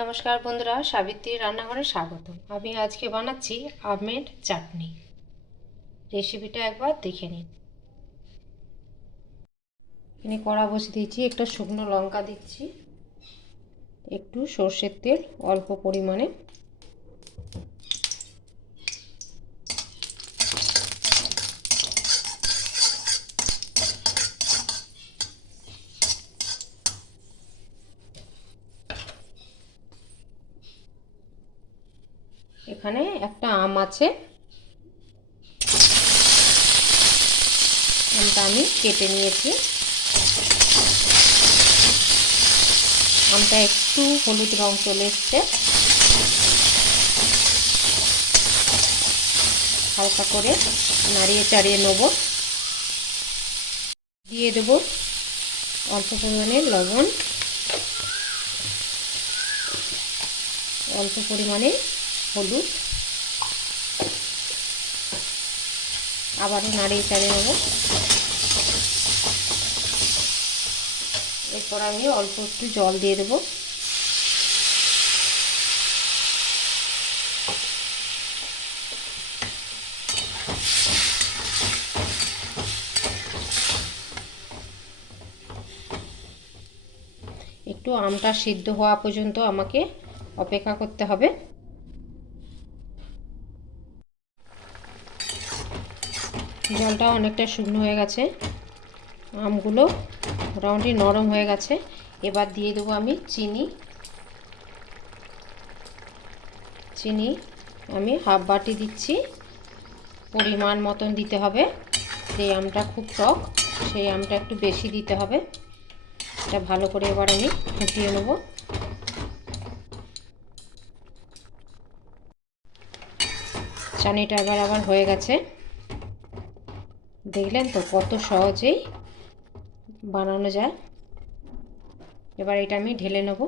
নমস্কার বন্ধুরা, সাবিত্রী রান্নাঘরে স্বাগত। আমি আজকে বানাচ্ছি আমের চাটনি। রেসিপিটা একবার দেখে নিন। এখানে কড়া বসিয়ে দিয়েছি, একটা শুকনো লঙ্কা দিচ্ছি, একটু সর্ষের তেল অল্প পরিমাণে, এখানে একটা আম আছে, আমটা আমি কেটে নিয়েছি। আমটা একটু হলুদ রং চলে এসছে, হালকা করে নাড়িয়ে চাড়িয়ে নেব। দিয়ে দেব অল্প পরিমাণে লবণ, অল্প পরিমাণে হলুদ, আবারও নাড়িয়ে চাড়িয়ে নেব। এরপর আমি অল্প একটু জল দিয়ে দেবো। একটু আমটা সিদ্ধ হওয়া পর্যন্ত আমাকে অপেক্ষা করতে হবে। জলটা অনেকটা শুকনো হয়ে গেছে, আমগুলো মোটামুটি নরম হয়ে গেছে। এবার দিয়ে দেবো আমি চিনি আমি হাফ বাটি দিচ্ছি, পরিমাণ মতন দিতে হবে। যেই আমটা খুব টক, সেই আমটা একটু বেশি দিতে হবে। এটা ভালো করে এবার আমি ফুটিয়ে নেব। চাটনিটা আবার হয়ে গেছে, দেখলেন তো কত সহজেই বানানো যায়। এবার এটা আমি ঢেলে নেব।